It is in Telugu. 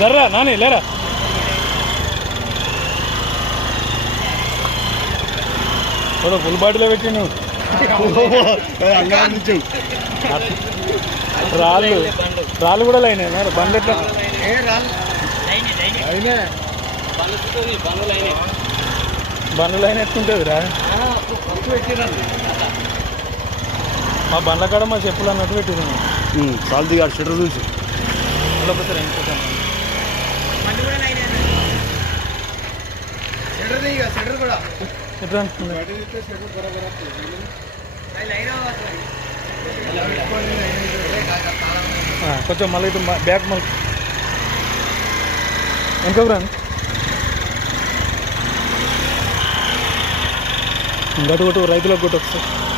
దర్రా నానే లేరా చూడో ఫుల్ బాటిలో పెట్టి నువ్వు రాళ్ళు రాళ్ళు కూడా లైనా బండి బండ్లు లైన్ ఎత్తుంటుంది రా మా బండ్ల కాడ మా చెప్పులు అన్నట్టు పెట్టిన సాల్ దిగాడు షెటర్ చూసి ఇంకోసారి ಮಲಗಿ ತುಂಬ ಬ್ಯಾಕ್ ಮಲ್ ಎರ ಗಟ್ಟು ಕೊಟ್ಟು ರೈತ ಕೊಟ್ಟೋಕ್ಸ